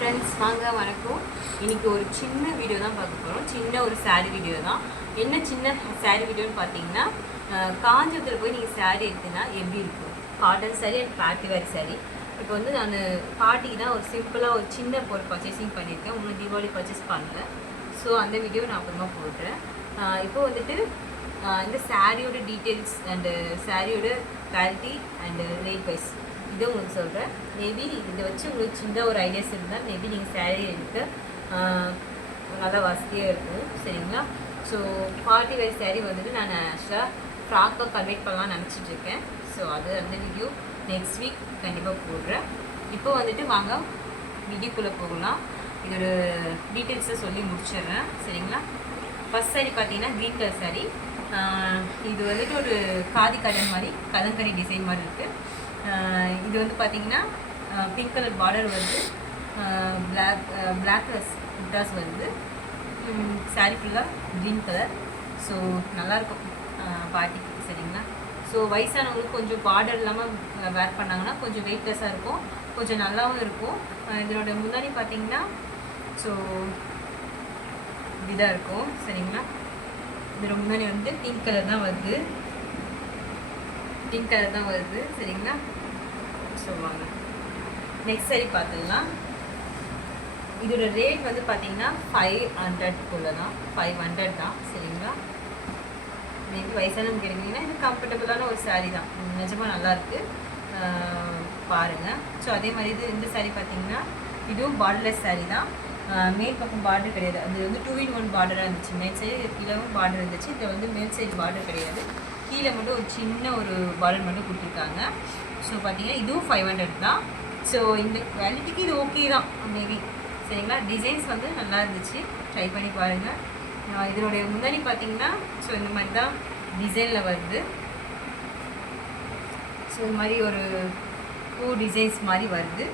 Friends வாங்க வணக்கம். இன்றைக்கி ஒரு சின்ன வீடியோ தான் பார்க்க போகிறோம். சின்ன ஒரு saree வீடியோ தான். என்ன சின்ன saree வீடியோன்னு பார்த்தீங்கன்னா, காஞ்சிபுரத்தில் போய் நீங்கள் saree எடுத்தீங்கன்னா எப்படி இருக்கும், cotton saree and party wear saree. இப்போ வந்து நான் பார்ட்டிக்கு தான் ஒரு சிம்பிளாக ஒரு சின்ன ஒரு பர்ச்சேசிங் பண்ணியிருக்கேன். இன்னும் தீபாவளி பர்ச்சேஸ் பண்ணல. ஸோ அந்த வீடியோ நான் அப்புறமா போடுறேன். இப்போ வந்துட்டு இந்த சாரியோட டீட்டெயில்ஸ் அண்டு சாரியோட குவாலிட்டி அண்டு ரேட் வைஸ் இதை உங்களுக்கு சொல்கிறேன். மேபி இதை வச்சு உங்களுக்கு சின்ன ஒரு ஐடியாஸ் இருந்தால் மேபி நீங்கள் சாரீ எடுக்க நல்லா வசதியாக இருக்கும். சரிங்களா? ஸோ பார்ட்டி வேர் சாரீ வந்துட்டு நான் ஆக்சுவலாக ஃப்ராக்காக கன்வெர்ட் பண்ணலாம்னு நினச்சிட்ருக்கேன். ஸோ அது அந்த வீடியோ நெக்ஸ்ட் வீக் கண்டிப்பாக போடுறேன். இப்போ வந்துட்டு வாங்க வீடியோக்குள்ளே போகலாம். இதோட டீட்டெயில்ஸை சொல்லி முடிச்சிடுறேன். சரிங்களா? ஃபஸ்ட் சாரீ பார்த்தீங்கன்னா க்ரீன் கலர் சாரீ. இது வந்துட்டு ஒரு காதி காட்டன் மாதிரி கலங்கரி டிசைன் மாதிரி இருக்குது. இது வந்து பார்த்திங்கன்னா பிங்க் கலர் பார்டர் வருது, பிளாக் கலர் புட்டாஸ் வருது. சாரீ ஃபுல்லாக க்ரீன் கலர். ஸோ நல்லாயிருக்கும் பார்ட்டிக்கு. சரிங்களா? ஸோ வயசானவங்களுக்கு கொஞ்சம் பார்டர் இல்லாமல் வேர் பண்ணாங்கன்னா கொஞ்சம் வெயிட்லெஸ்ஸாக இருக்கும், கொஞ்சம் நல்லாவும் இருக்கும். இதனோட முன்னாடி பார்த்திங்கன்னா ஸோ இப்படிதான் இருக்கும். சரிங்களா? இதோட முன்னாடி வந்து பிங்க் கலர் தான் வருது, பிங்க் கலர் தான் வருது. சரிங்களா? ஸோ வாங்க நெக்ஸ்ட் சாரீ பார்த்துடலாம். இதோட ரேட் வந்து பார்த்தீங்கன்னா 500 தான், 500 தான். சரிங்களா? மேபி வயசானவங்க கேட்டிங்கன்னா இது கம்ஃபர்டபுளான ஒரு சாரீ தான், நிஜமாக நல்லாயிருக்கு. பாருங்கள். ஸோ அதே மாதிரி இந்த சாரீ பார்த்தீங்கன்னா இதுவும் பார்டர்லெஸ் சாரீ தான். மேல் பக்கம் பார்டர் கிடையாது. அது வந்து 2-in-1 பார்டராக இருந்துச்சு. மேல் சைடு கீழவும் பார்டர் இருந்துச்சு. இதில் வந்து மேல் சைடு பார்டர் கிடையாது, கீழே மட்டும் ஒரு சின்ன ஒரு பார்டர் மட்டும் கொடுத்துருக்காங்க. ஸோ பார்த்தீங்கன்னா இதுவும் 500 தான். ஸோ இந்த குவாலிட்டிக்கு இது ஓகே தான் மேபி. சரிங்களா? டிசைன்ஸ் வந்து நல்லா இருந்துச்சு, ட்ரை பண்ணி பாருங்கள். இதனுடைய முன்னாடி பார்த்தீங்கன்னா ஸோ இந்த மாதிரி தான் டிசைனில் வருது. ஸோ இந்த மாதிரி ஒரு பூ டிசைன்ஸ் மாதிரி வருது.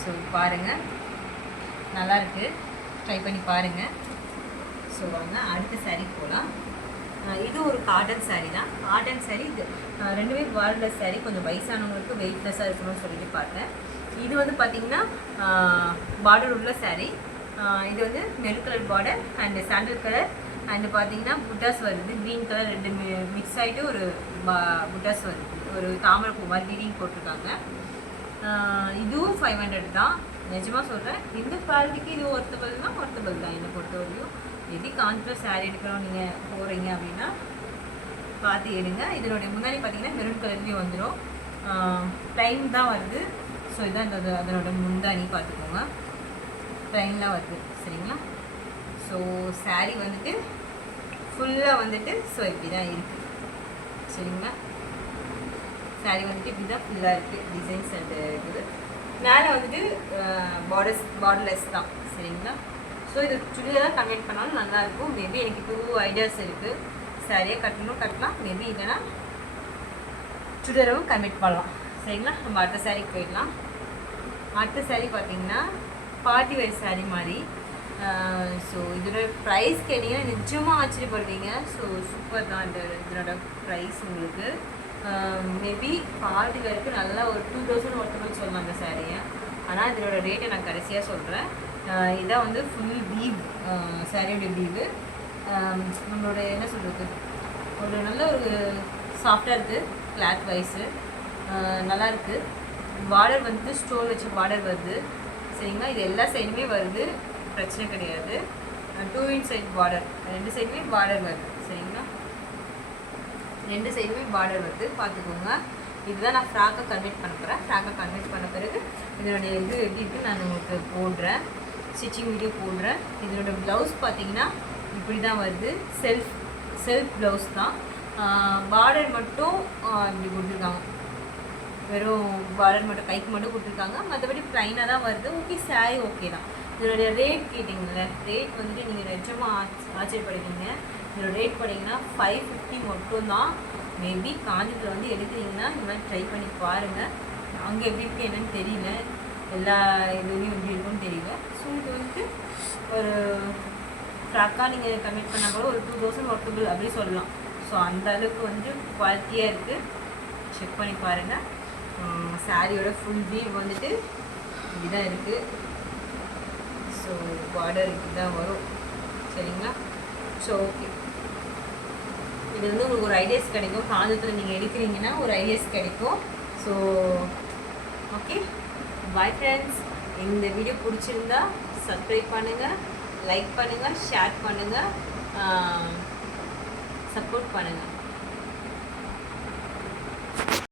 ஸோ பாருங்கள், நல்லாயிருக்கு, ட்ரை பண்ணி பாருங்கள். ஸோ வாங்க அடுத்த சாரீ போகலாம். இது ஒரு காட்டன் சாரீ தான். காட்டன் சாரீ இது ரெண்டுமே பார்டர்லெஸ் சாரீ. கொஞ்சம் வயசானவங்களுக்கு வெயிட்லெஸ்ஸாக இருக்கணும்னு சொல்லிட்டு பார்த்தேன். இது வந்து பார்த்திங்கன்னா பார்டர் உள்ள சாரீ. இது வந்து maroon colour border and sandal colour and பார்த்திங்கன்னா புட்டாஸ் வருது. க்ரீன் கலர் ரெண்டு மிக்ஸ் ஆகிட்டு ஒரு புட்டாஸ் வருது, ஒரு தாமரை பூ மாதிரி டிடிங் போட்டிருக்காங்க. இதுவும் 500 தான். நிஜமாக சொல்கிறேன், இந்த குவாலிட்டிக்கு இது ஒர்த்தபிள் தான் என்னை பொறுத்தவரையும். எது கான்ட்ராஸ்ட் சாரீ எடுக்கிறோம் நீங்கள் போகிறீங்க அப்படின்னா பார்த்து எடுங்க. இதனுடைய முன்னாடி பார்த்தீங்கன்னா மெரூன் கலர்லேயும் வந்துடும், ப்ளைன் தான் வருது. ஸோ இதான் இந்த அதனோட முந்தானி பார்த்துக்கோங்க, ப்ளைன்லாம் வருது. சரிங்களா? ஸோ சாரீ வந்துட்டு ஃபுல்லாக வந்துட்டு ஸோ இப்படி தான் இருக்குது. சரிங்களா? சாரீ வந்துட்டு இப்படி தான் ஃபுல்லாக இருக்குது, டிசைன்ஸ் அண்டு இருக்குது. மேலே வந்துட்டு பார்டர்லெஸ் தான். சரிங்களா? ஸோ இது சுடிதாராக கன்வெர்ட் பண்ணாலும் நல்லாயிருக்கும். மேபி எனக்கு 2 ஐடியாஸ் இருக்குது. சாரியாக கட்டலாம், மேபி இல்லைன்னா சுடிதாராகவும் கன்வெர்ட் பண்ணலாம். சரிங்களா? நம்ம அடுத்த சாரீக்கு போயிடலாம். அடுத்த சாரீ பார்த்திங்கன்னா பார்ட்டி வேர் சாரீ மாதிரி. ஸோ இதோட ப்ரைஸ் கேட்டிங்கன்னா நிஜமாக ஆச்சரியப்படுவீங்க. ஸோ சூப்பர் தான் இதனோட ப்ரைஸ். உங்களுக்கு மேபி பார்ட்டி வேருக்கு நல்லா ஒரு 2000 ஒருத்தவங்க சொல்லலாம் அந்த சாரியை. ஆனால் இதனோட ரேட்டை நான் கடைசியாக சொல்கிறேன். இதான் வந்து ஃபுல் வீவ், சாரியோட வீவு. நம்மளோட என்ன சொல்கிறது, ஒரு நல்ல ஒரு சாஃப்டாக இருக்குது கிளாத் வைஸு, நல்லாயிருக்கு. பார்டர் வந்து ஸ்டோன் வச்ச பார்டர் வருது. சரிங்களா? இது எல்லா சைடுமே வருது, பிரச்சனை கிடையாது. 2-in சைட் பார்டர், ரெண்டு சைடுமே பார்டர் வருது. சரிங்களா? ரெண்டு சைடுமே பார்டர் வருது, பார்த்துக்கோங்க. இதுதான் நான் ஃப்ராக்காக கன்வெர்ட் பண்ண போகிறேன். ஃப்ராக்காக கன்வெர்ட் பண்ண பிறகு இதனுடைய இது எப்படி இருக்குன்னு நான் உங்களுக்கு போடுறேன், ஸ்டிச்சிங் வீடியோ போடுறேன். இதனோட ப்ளவுஸ் பார்த்தீங்கன்னா இப்படி தான் வருது, செல்ஃப் ப்ளவுஸ் தான். பார்டர் மட்டும் இப்படி கொடுத்துருக்காங்க, வெறும் பார்டர் மட்டும் கைக்கு மட்டும் கொடுத்துருக்காங்க. மற்றபடி ப்ளைனாக தான் வருது. ஓகே, சாரீ ஓகே தான். இதனுடைய ரேட் கேட்டிங்களே, ரேட் வந்துட்டு நீங்கள் நிஜமாக ஆச்சரியப்படுவீங்க. இதோட ரேட் பார்த்தீங்கன்னா 550 மட்டும்தான். மேபி காஞ்சிபுரத்தில் வந்து எடுக்கிறீங்கன்னா இந்த மாதிரி ட்ரை பண்ணி பாருங்கள். அங்கே எப்படி இருக்குது என்னன்னு தெரியல, எல்லா இதுலேயும் எப்படி இருக்குன்னு தெரியல. ஸோ இது வந்துட்டு ஒரு ஃப்ராக்காக நீங்கள் கன்வெர்ட் பண்ணால் கூட ஒரு 2000 ஒர்த்தபிள் அப்படி சொல்லலாம். ஸோ அந்த அளவுக்கு வந்துட்டு குவாலிட்டியாக இருக்குது, செக் பண்ணி பாருங்கள். சாரியோட ஃபுல் வியூ வந்துட்டு இப்படி தான் இருக்குது. பார்டர் இப்படி தான் வரும். சரிங்களா? ஸோ ஓகே, இது வந்து உங்களுக்கு ஒரு ஐடியாஸ் கிடைக்கும். காஞ்சத்தில் நீங்கள் எடுக்கிறீங்கன்னா ஒரு ஐடியாஸ் கிடைக்கும். So okay, bye friends. இந்த வீடியோ பிடிச்சிருந்தா சப்ஸ்கிரைப் பண்ணுங்கள், லைக் பண்ணுங்கள், ஷேர் பண்ணுங்கள், சப்போர்ட் பண்ணுங்கள்.